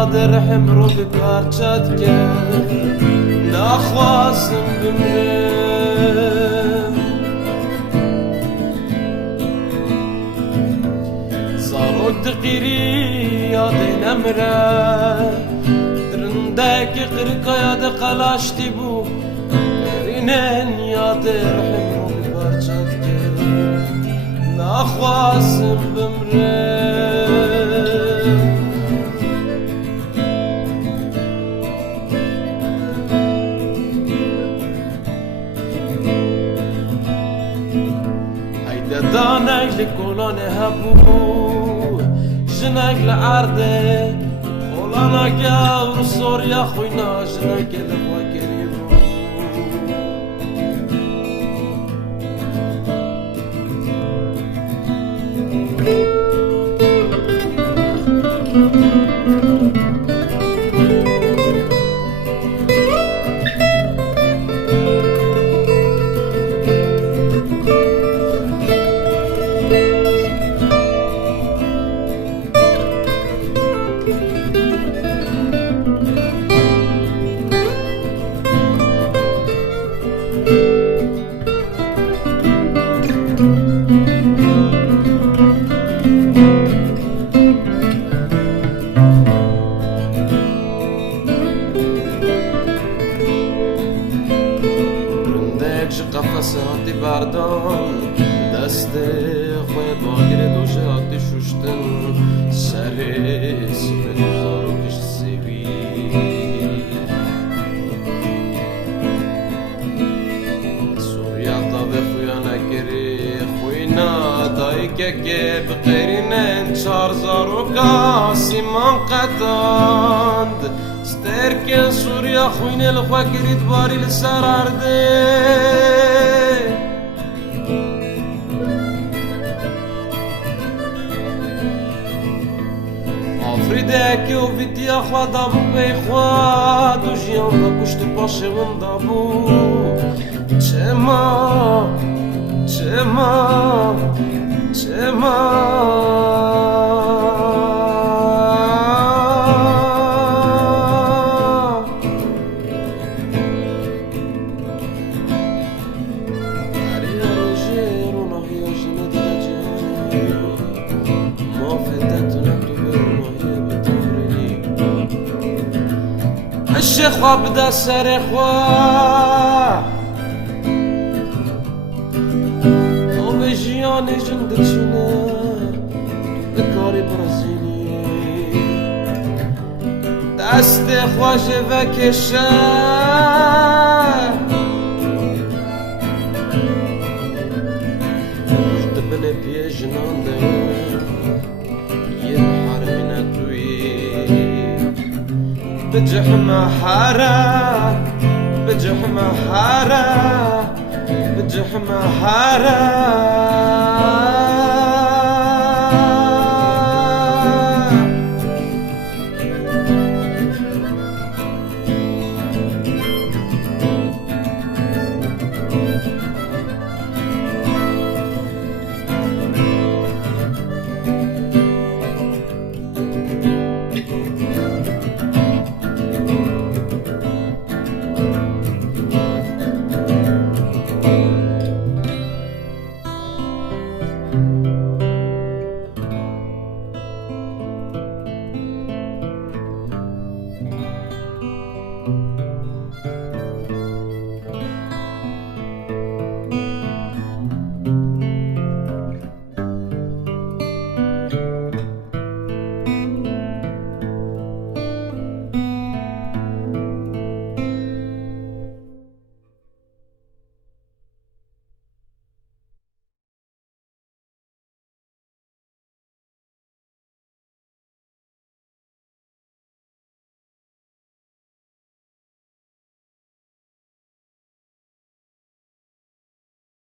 یاد رحم رو به پرچت کرد نخواستم بمرم زارو تقیری یاد نمره درنده که قرقا یاد قلاشتی بو رینن یاد رحم رو به پرچت کرد نخواستم بمرم دانك لكولون هبو جنك لعرضه ولانا قاور سوريا خوينا جنك لفاكرين قفصاتی بردان دست خوی باگر دوشاتی ششتن سر سفر زارو کش سیوی سوریا تا به خویا نکری خوینا دایی که بقیرینن 4000 سیمان قطاند سترکن سوریا خوینه لخوا کرید باری لسر عرده آفریده که او ویدی اخوا دابو بیخوا دو جیان با کشت پاشه ون دابو چما چما چما الشيخ بدا سرخوا وبجياني جندتشنا بكاري برازيلي دست خواجه وکشه رشد بنه پیجنان ده یه حرمینه توی بجحم حارة بجحم حارة بجحم حارة